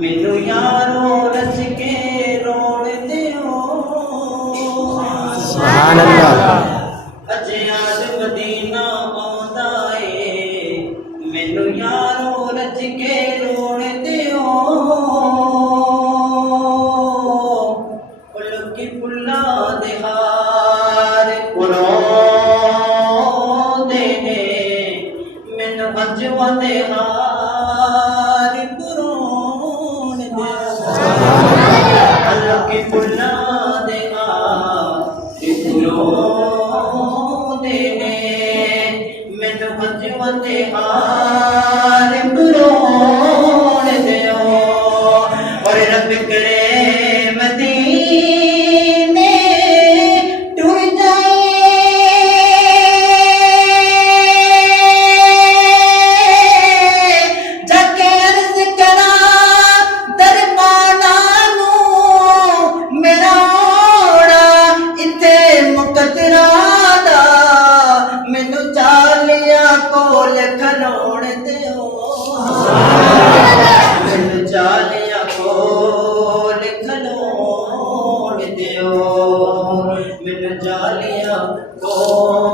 मैनू यारो रच के रोण दियो सुभान अल्लाह। अजे आज मदीना आंदा ए मैनू यारो रच के रोण दियो लोकी फुल्ला दे हार पुरोंदे ने मैनू अजवा दे हार पुरोण दे लोकी फुल्ला दे हार पुरोंदे ने मैनू अजवा दे हार पुरोण दियो और रब करे मदीने टुर जाए जाके अर्ज करा दरबाना नू मेरा ओड़ा इत्थे मुकदरा दा मैनू चालिया कोल खलोण दियो मैनू चालिया कोल खलोण दियो मैनू चालिया कोल